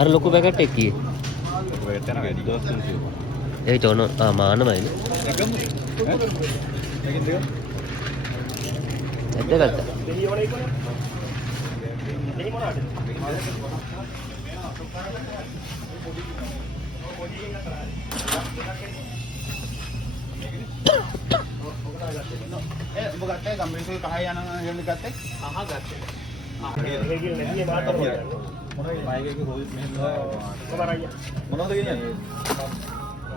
අර ලොකු පැකට් එක කීයේ? ලොකු පැකට් එක නේද 2300. ඒ චෝන මානමයිනේ. එකම මේකෙන් දෙක. ඇද්ද ගත්තා. දෙහි වල ඉක්කොනේ. දෙහි මොනවාද? ඔබ ගත්තේ කම්පියුටර් කහය යන හේම ගත්තේ? අහ ගත්තේ. ඒක කියන්නේ නැති මාතර මොනවද බයික් එකේ හොල් මෙහෙම කොහරයි. මොනවද කියන්නේ?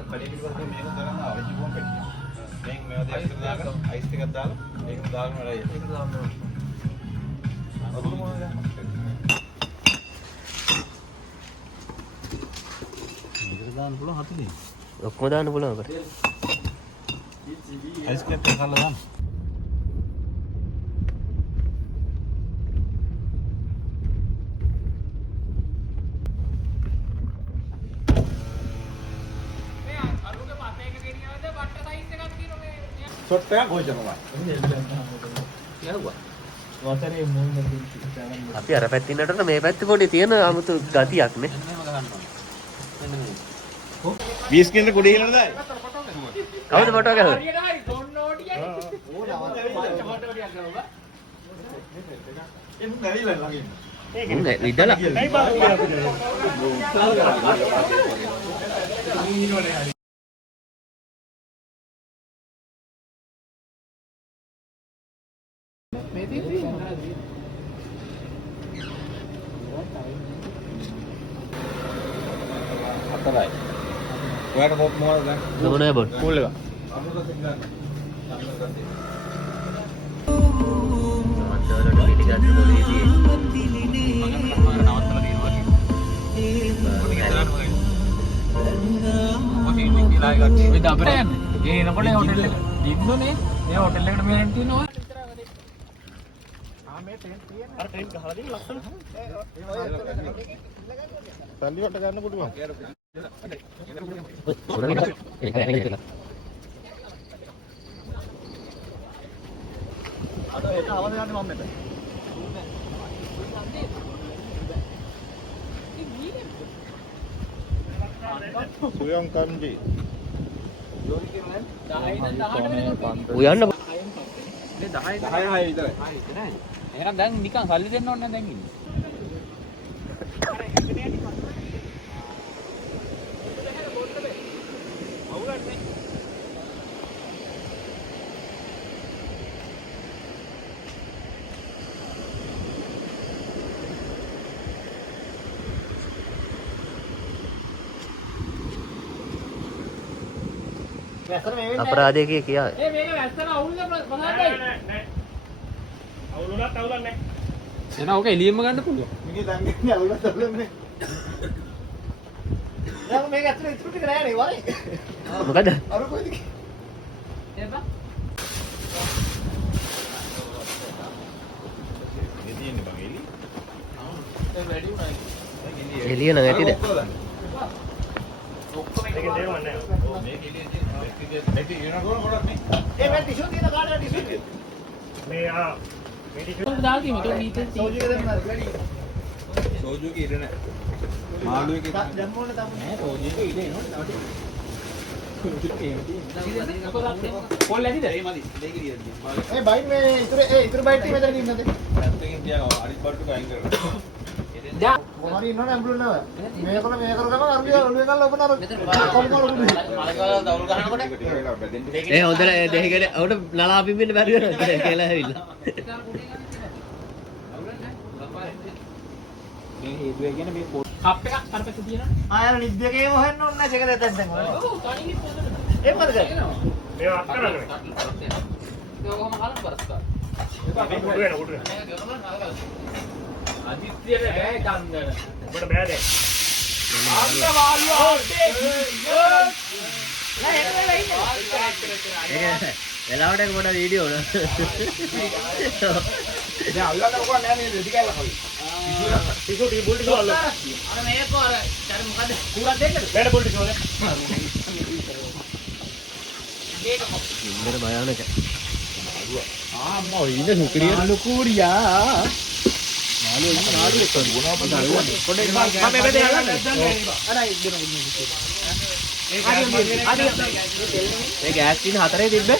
කලින් පිටපස්සේ මේක තරන්න අවශ්‍ය වුණ පෙට්ටිය. දැන් මේවා දෙයක් දාගෙන අයිස් ටිකක් දාලා ඒක දාගෙන වැඩයි. ඒක දාන්න ඕනේ. අතුරු මොනවද? මේක දාන්න පුළුවන් හතුනේ. ඔක්කොම දාන්න පුළුවන් අපිට. අයිස් කැප් එක කරලා දාන්න. ෂොට් එකක් ගොජනවා. වතරේ මොන අපි අර පැත්තින් නටන මේ පැත්තේ පොඩි තියෙන 아무තු ගතියක් නේ. වීස් කෙනෙක් කුඩේ හිලන දායි. කවුද ෆොටෝ ගහුවේ? විදලා. හතරයි. ඔයාට මොකද දැන්? මොනවද බොත්? කූල් එක. අර ට්‍රේන් ගහලා දෙන්න ලස්සන. සල්ලි වට ගන්න පුළුවන්. අද ඒක අවද යන්නේ මම මෙතන. සුයම් කන්දි. උයන්න 10 විතරයි. එහෙනම් දැන් නිකන් සල්ලි දෙන්න ඕනේ දැන් ඉන්නේ. අපරාධය කියා. ඒ මේක වැස්සන අවුල්ද ප්‍රසාදයි? නෑ. අවුලුණත් අවුලක් නෑ. එන ඕක එළියෙම ගන්න පුළුවන්. මේකේ දැන් ඉන්නේ අවුලක් අවුලන්නේ. දැන් මේක ඇතුලේ ඉතුරු ටික නෑනේ වරේ. මොකද? අර කොයිද? එපා. එදින්නේ බං එලි. දැන් වැඩි උනායි. එළිය නම් ඇතිද? ඔක්කොම එකේ දේවල් නෑ. මේක එළියේ මේක ඉරන ගොඩක් නේ. ඒ මේ ටිෂු තියෙන කාටද ටිෂු තියෙන්නේ? මේ මේ ටිෂු දාලා තියෙන්නේ. ඒක නීතේ සෝජු එක දෙන්න වැඩි. සෝජු එක ඉරන. මාළු එක දැම්මෝනේ තමයි. නෑ සෝජු එක ඉරේ නෝනේ පොල් ඇදිද? ඒ මදි. දෙක ඉරියද්දි. ඒ බයිට් මේ ඉතුරු බයිට් එක මෙතන ඉන්නද? පැත්තකින් තියාගන්න අනිත් බඩට අයින් කරන්න. දා මොහරි ඉන්නවනේ ඇම්බුලන්ස් නෑ. මේක ගම අරුලිය ඔළුවේ ගාලා ඔබන අර කොම්මල කුඩු. ඒ හොඳට දෙහිකට උඩ නලා පිම්බෙන්න බැරි වෙනවා කියලා ඇවිල්ලා. මේ හේතුව කියන්නේ මේ කප් එකක් අර පැත්තේ තියෙනවා. ආ යාර නිද්දකේම හොයන්න ඕනේ නැහැ චෙක දෙතෙන් දැන්. ඔව් තනින් පොදන. ඒක මොකද කරන්නේ? මේවා අත් කරන්නේ. ඒක ඔහම හලම් කරස්තා. ඒක උඩ වෙන උඩ වෙන. අදිත්‍යනේ බෑ කන්දන. ඔබට බෑ දැන්. අන්න වාලියා ඔටේ. නෑ එන්න වෙලා ඉන්න. වෙලාවට එක පොඩ වීඩියෝ න. දැන් අල්ලන්න ඕක නෑ මේ දෙටි කැල්ල කවි. ටිකෝ ටි බෝල් ටිකෝ අල්ල. අර මේකෝ අර චර මොකද? කුරක් දෙන්නද? බෑඩ බෝල් ටිකෝ නේ. මේක ඉන්දර භයානක. ආ අම්මා ඉන්න සුක්‍රිය. මාළු කුරියා. මේ ගෑස් තියෙන හතරේ තිබ්බේ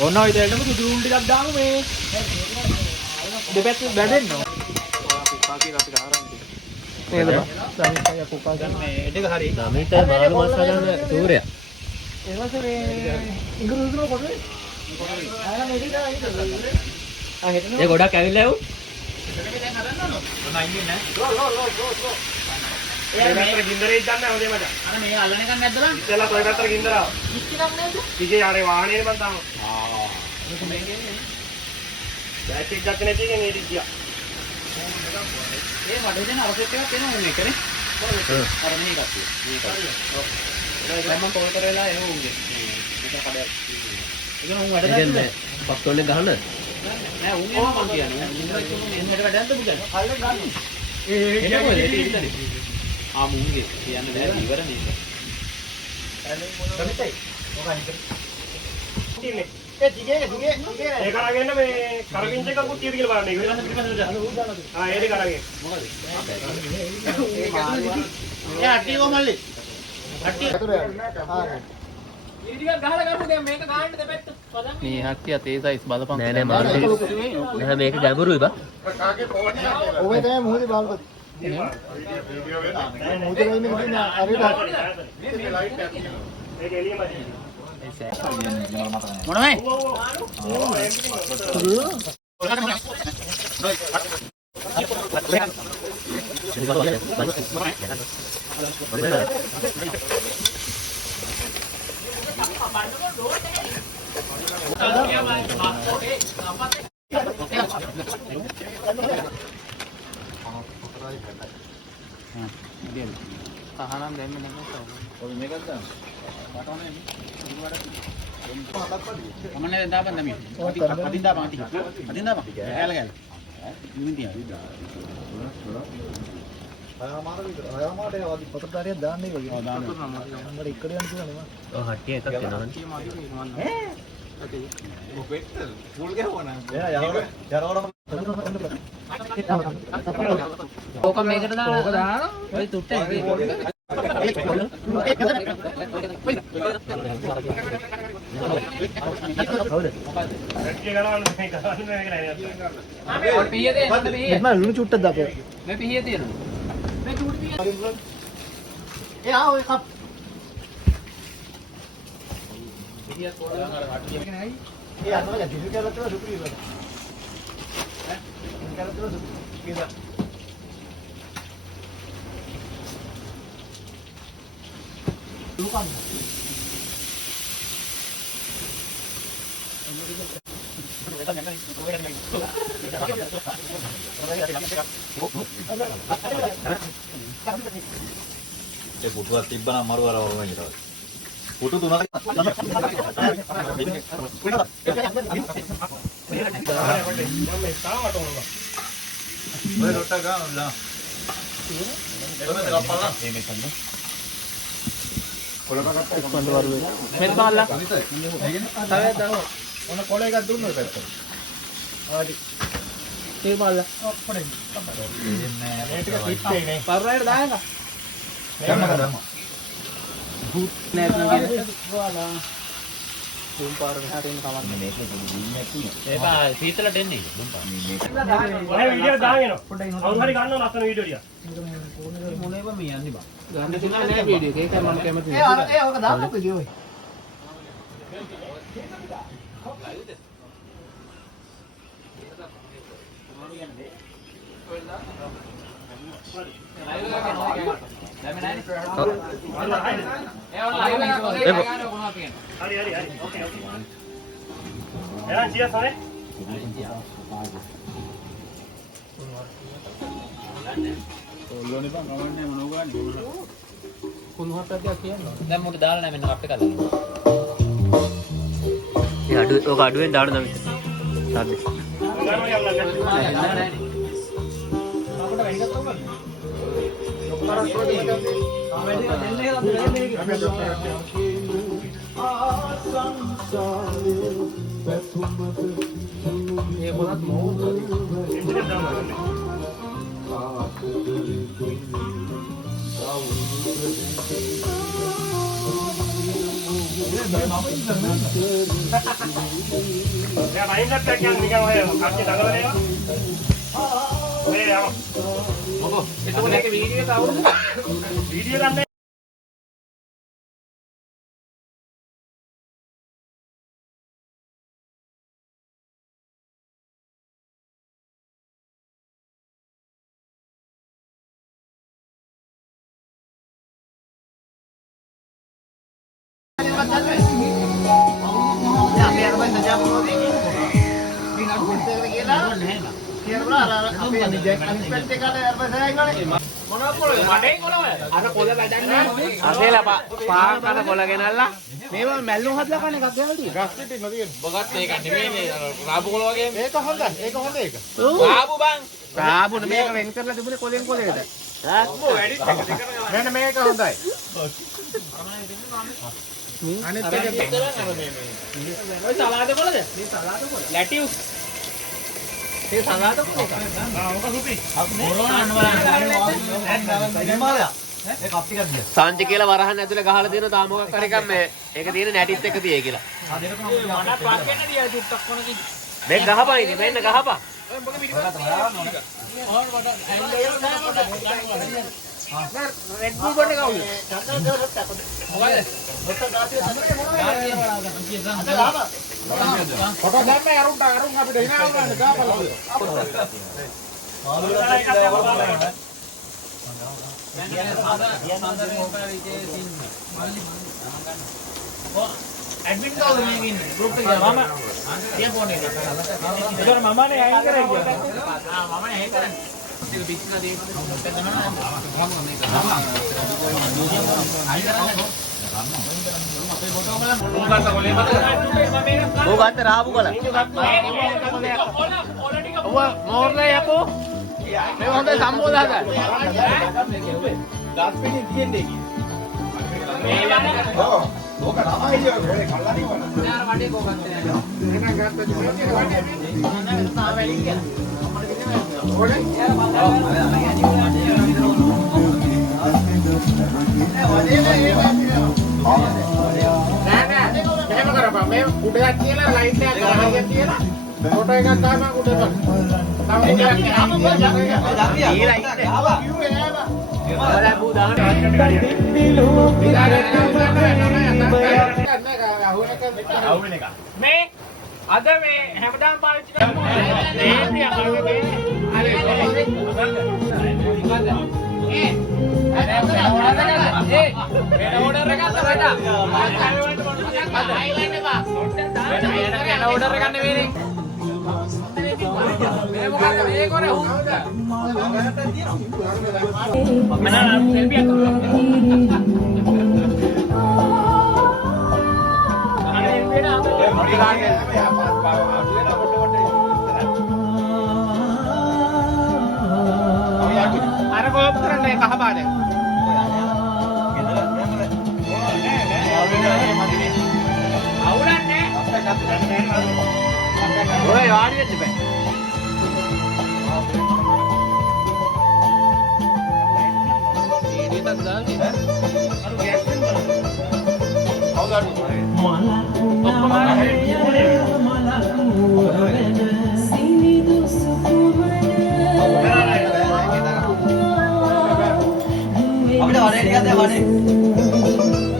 ඕන ඔය දෙන්නම සුදුරුම් ටිකක් දාමු මේ දෙපැත්ත බැඳෙන්න ඕන. නේද බා? සමිතය කුකා ගන්න මේ ටික හරි. සමිතය මාළු මාස් හදන සූර්යයා. ඊළඟට මේ ඉංග්‍රීසි වල කොටේ. ඒ ගොඩක් ඇවිල්ලා යවු. මේක ගින්දරේ ඉඳන් නැහැ හොදේ මචං. අර මේ අල්ලන එකක් නැද්ද නම්? ඉතලා කොයි පැත්තට ගින්දරා? ඉස්තිරක් නේද? ඉගේ ආරේ වාහනේ මන් තාම. මේක මේකේ නේ. බෑට් එක ගන්න නැති එකේ නේද ගියා. ඒ මඩේ දෙන අවසෙට් එකක් එනවා මේකනේ. අර මේකත් මේක. ඔව්. ඒක මම පොල් කරලා එහු උන්ගේ. මේක කඩයක්. ඒක උන් වැඩ කියන්නේ පස්තෝලේ ගහන නෑ උන් එනවා මං කියන්නේ. මෙහෙට වැඩ යන්න බුදන්. අල්ල ගන්න. ඒ කොහෙද ඒක ඉතින්. ආ මුන්ගේ කියන්න බෑ ඉවර නේද. සමිතයි. මොකක්ද? ඒ දිගේ ඒක අරගෙන මේ කරකින්ච එකකුත් තියෙද කියලා බලන්න. ඒක වෙනස පිටිපස්සට දාන්න. ආ ඒක කරගෙන. මොකද? ඒ අට්ටිය කොමල්ලි. අට්ටිය. ඉතින් ගහලා ගමු දැන් මේක ගහන්න දෙපැත්ත. මේ හක්කිය තේ සයිස් බලපන් නෑ නෑ මාළු නෑ මේක ගැඹුරුයි බා ඔබේ තමයි මොහොතේ බලපත් මොහොතේ ඉන්නේ මොකද අරේට ඒක එළියම මොනවයි? tahanan දෙන්න නැගලා ඔය මේකත් දාන්න. පාටවන්නේ කමන්නේ දැන් දාපන් දමිය. අදින් දාපන් අදින්. අදින් දාපන්. ඇල ගෑල. නිමින් තියා. අයමාර විතර අයමාරට ආදි පතරදාරියක් දාන්නේ වගේ. ඔව් දාන්න. මම එක්කඩ යන්න කියලා නේ. ඔව් හට්ටිය එකක් දෙනවා ඔය පෙට්ටල් ෆුල් ගහවන. ඕක මේකට දාන. ඕක දාන. ඔය තුට්ට ඇගේ. ලුණු චුට්ටක් දාපේ. මේ පිහිය තියෙනවා. මේ චූටි පිහිය. ඒ ආ ඔය කප්. පිහිය තෝරලා අර වට්ටිය නෑ. ඒ අතන දිවි කරලා තමයි සුපිරි වෙනවා. ඈ? දිවි කරලා තමයි සුපිරි. කීයද? ලුකම්. ඒ පුටුවක් තිබ්බනම් මරු අර වගේ ඊට පස්සේ. පුටු තුනක් ඔය රොට්ට ගානලා. මෙත් බලලා. ඔන්න කොළ එකක් දුන්නොත් පැත්තට. ආදි. ඒ බලලා. ඔප්පඩේ. මේ ටික පිටේ නේ. පරරයට දාන්න. දැම්ම. නෑ නේද? වලා. තුන් පාර හරියන කමක් නෑ. මේකේ පොඩි ගින්නක් තියෙනවා. ඒපා සීතලට එන්නේ ඔය වීඩියෝ දාගෙන. අවුරු හරි ගන්න ලස්සන වීඩියෝ ටික. මොනේව මේ යන්නේ බා. ගන්න තියලා නෑ වීඩියෝ එක. ඒකයි මම කැමති. ඒ ඔක දාන්නකෝ ජෝයි. හරි හරි හරි. ඕකේ ඕකේ. එහෙනම් cheers හරි. ඔල්ලෝනේ බං කමන්නේ මොනව ගන්නේ. කුණු හතක් කියන්න. දැන් මොකද දාලා නැහැ මෙන්න කප් එක දාලා ඔක අඩුවෙන් දාන්න නම් සද්ද. Ya main nak tak yang ni kan saya kaki dah kalau ni. Eh, apa? Apa? Itu boleh ke video tahu? Video kan? Asela පා කන කොළ ගෙනල්ලා මේවා මැල්ලුම් හදලා කන එකක් ගාවල් තියෙනවා. ගස් පිටින් නදින. බගත් ඒක නෙමෙයිනේ රාබු කොළ වගේ. මේක හොඳයි. ඒක හොඳ එක. රාබු බං. රාබුන මේක වෙන් කරලා තිබුණේ කොලෙන් කොලේට. මෙන්න මේක හොඳයි. අනිත් එක ඔය සලාද කොළද? මේ සලාද කොළ. ලැටිව්ස්. මේ සලාද කොළ. ඔක සුපි. සංජි කියලා වරහන් ඇතුලේ ගහලා දෙන තාම මොකක් හරි එකක් මේ ඒක තියෙන නැටිත් එක තියේ කියලා. මට පාක්කෙන්න දියා චුට්ටක් කොන කි. මේ ගහපන් ඉතින් මෙන්න ගහපන්. රෙඩ් බුල් බොන්න කවුද? ෆොටෝ දැම්මේ අරුන් අපිට hina වුණානේ ගාපල්ලා. ඇඩ්මින් කවුද මේක ඉන්නේ? ගෲප් එකේ මම තියා ෆෝන් එක. ඒකට මමනේ හෑන් කරේ කියලා. මමනේ හෑන් කරන්නේ. ඒක පිටිලා දෙන්න ඕක රාබු කොළ. ඔබ මෝර්ලා යකෝ. මේ හොඳ සම්බෝධ හදන්න. ගස් පිටින් තියෙන්නේ කි. මේ යන ඕක තමයි ඒක කල්ලානේ වුණා. යාර වඩේ කෝකත් නෑ. එහෙනම් ගත්ත එහෙම කරපන් මේ උඩයක් තියලා ලයිට් එකක් ගහලා තියලා ෆොටෝ එකක් ගන්න උඩ ගන්න. තව එකක් මේ අද මේ හැමදාම පාවිච්චි අර කෝප් කරන්නේ කහ පාට. අවුලන්නේ. ඔය වාඩි වෙන්න බෑ.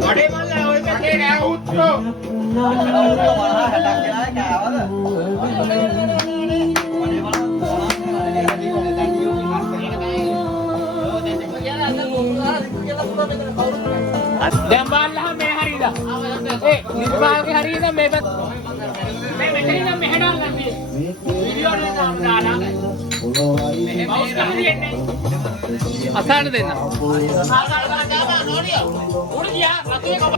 වඩේ මල්ලා ඔය පැත්තේ නෑ උත්තරෝ. දැන් බලලා මේ හරියද? ඒ නිර්මාණගේ හරියද මේ පැත්ත? මේ මෙතන ඉඳන් මෙහෙට යන්න මේ වීඩියෝ එකක් දාලා මෙහෙම හරියන්නේ. අසාරට දෙන්න. අසාරට දාලා නෝනිය. උඩ ගියා අතේ කප.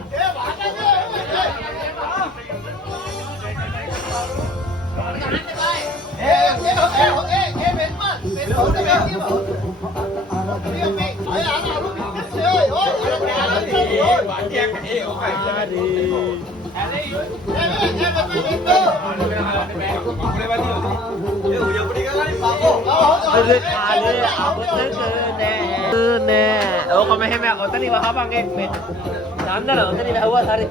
ඕක මෙහෙම ඔතනින් වහපන් එක්කේ. චන්දන ඔතනින් වැහුවා හරි.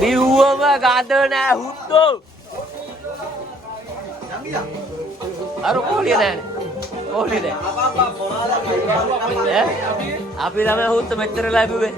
Biuwa gadana hutto. Aru koliya nෑ. Koliya nෑ. අපි ළමයා හුත්ත මෙච්චර ලැබුවේ.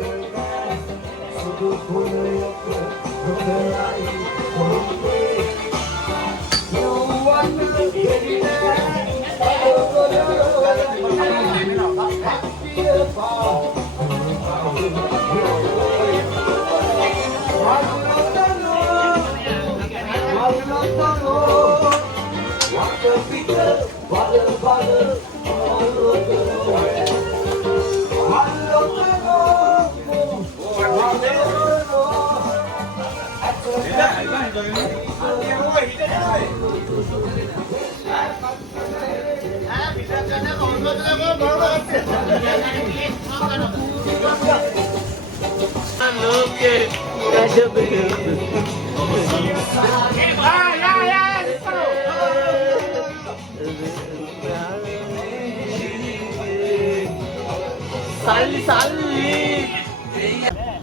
Salli salli.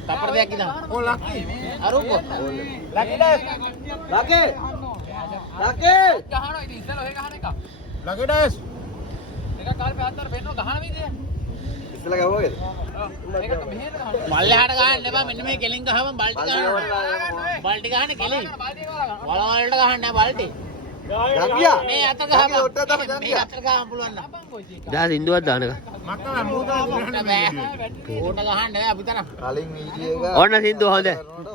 Tapar dia kita. Oh laki. Aruko. Laki dah. Laki. Laki. Kahano ini? Selo he kahane ka. Laki dah. Eka car पे हाथ तर बैठो कहां भी दे. इसला क्या होगे? මේක මෙහෙර ගහන්න. මල්ලෙහාට ගහන්න එපා. මෙන්න මේ කෙලින් ගහම බල්ටි ගහන්න. බල්ටි ගහන්න කෙලින්. වල වලට ගහන්න නෑ බල්ටි. ගියා. මේ අත ගහම. මේ අත ගහම පුළුවන් නම්. දැන් සින්දුවක් දානක. මක්කම මූදා ගහන්න බෑ. ඕට ගහන්න බෑ අපි තරම්. කලින් වීඩියෝ එක. ඕන්න සින්දුව හොඳ.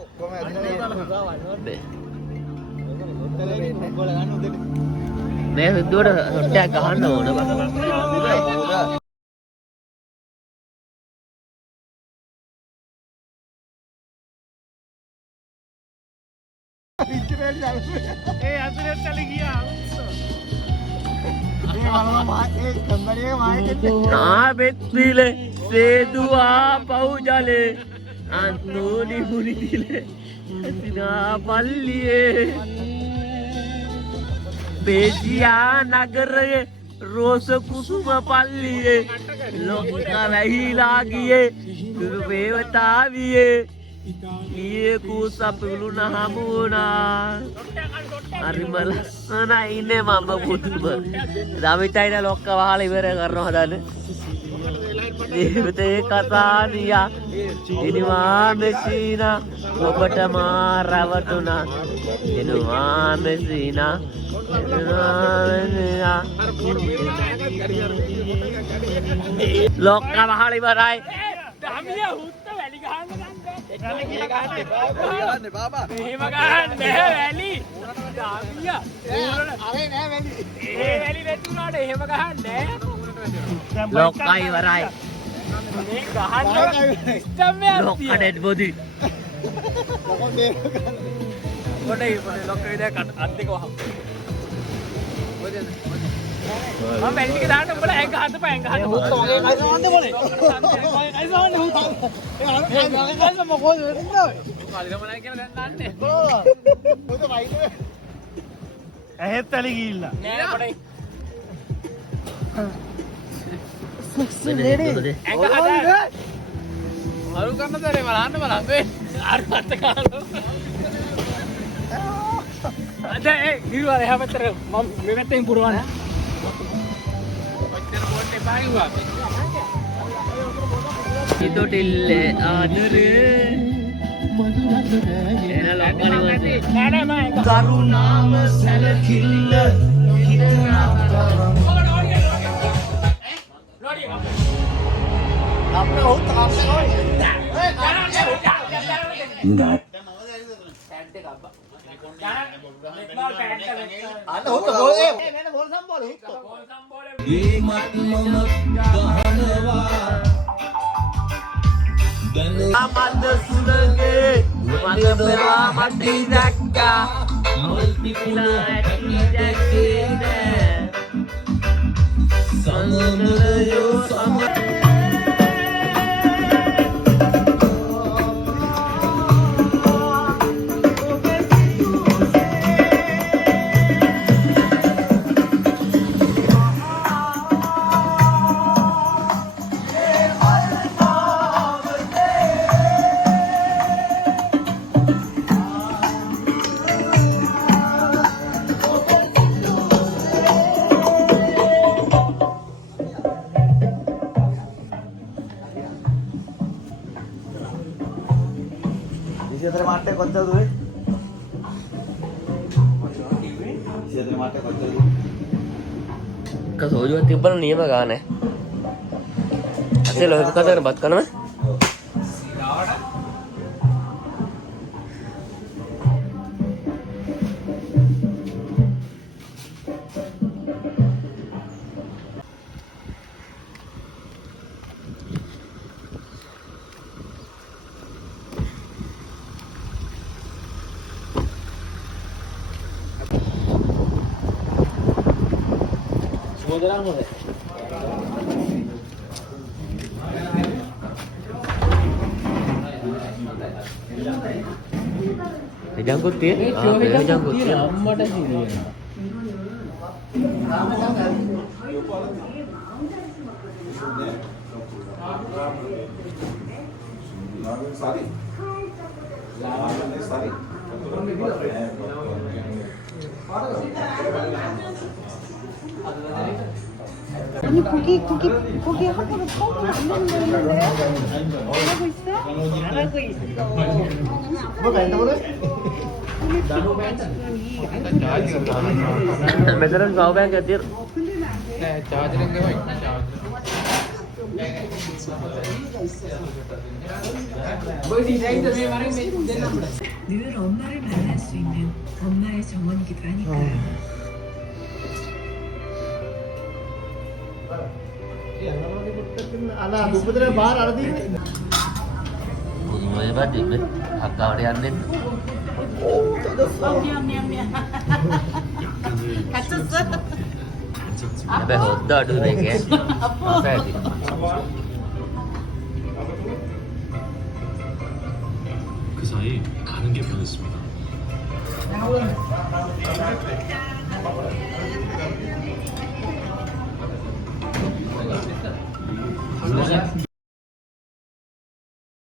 ඔක්කොම ඇදින්නේ. මේ සින්දුවට හොට්ටයක් ගහන්න ඕන බං. Betile sedua pau jale antoni muridile sina palliye පේසියා නගරයේ රෝස කුසුම පල්ලියේ ලොක්ක වැහිලා ගියේ දුරු වේවතාවියේ ඊයේ කුසපුලුන හමුණා හරිම ලස්සනයිනේ මම පුදුම දමිතයින ලොක්ක වහලා ඉවර කරනවා හදන්නේ දේවතේ කතානියා දිනවා මෙසීනා ඔබට මා රවටුණා දිනවා මෙසීනා ලොක්ක වහලා ඉවරයි දමියා හුත්ත වැලි ගහන්න එහෙම ගහන්න බෑ වැලි දමියා අනේ නෑ වැලි ඒ වැලි නැතුණාට එහෙම ගහන්න නෑ ලොක්ක ඉවරයි මේ ගහන්න ලොක්ක ඩෙඩ් බොඩි කොටේ ලොක්ක විදියට අත් දෙක වහමු මම වැලි ටික දාන්න උඹලා ඇඟ හද පෑන් ගහන්න හුත්ත වගේ කයිසවන්න බෝලේ කයිසවන්න හුත්ත ඒ ගහන්න මොකද වෙන්නේ කාලිරමනයි කියලා දැන් දාන්නේ හුත්ත වයිද ඇහෙත් ඇලි ගිහිල්ලා නෑ කොටේ ඇඟ හද අරු කරන දරේ බලන්න වේ අර අත කාලෝ අද ඒ ගිරවල එහා පැත්තට මම මේ පැත්තෙන් පුරවන්න ඔච්චර බෝට් එක පාගුවා ඉතොටිල්ලේ ආදරේ එන ලොක්කනි නෑ මම කරුණාම සැලකිල්ල හිතනවා අපේ හොත් අපේ නෑ පැන්ට් එක අබ්බා අන්න හොත් බෝල් ඒ නේද බෝල් සම්බෝල හොත් බෝල් සම්බෝල මේ මත් මම ගහනවා අමන්ද සුරගේ මග පෙරා මඩි දැක්කා මුල්ටි පිලා ඇටි දැක්කේ නෑ සමනලයෝ සම ඉතින් මාට්ටේ කොච්චරද දුවේ? ඉතින් මාට්ටේ කොච්චරද? කසෝජුවක් තිබ්බන නියම ගානේ. අසේ ලොක කතාවන බත් කනම. Modelan mo jangkut dia. Jangkut dia. අම්මට සිරියන. Sari. Sari. 아니 거기 한번은 처음으로 안 됐는데 잘하고 있어? 잘하고 있어. 뭐가 있나 보네? මෙතන ගාව බෑග් එකක් තියෙනවා. නෑ චාර්ජර් එක ගෙවයි. 뭐 디자인도 왜 말해 දෙන්න අපිට. 늘 엄마를 만날 수 있는 엄마의 정원이기도 하니까요. අලා දුපතේ බාහිර අර දින්නේ. මොයේ බඩේ අක්කාවට යන්නේ. 다쳤어? හැබැයි හොද්ද අඩු දෙකේ. අපෑටි. 그 사이 많은 게 변했습니다.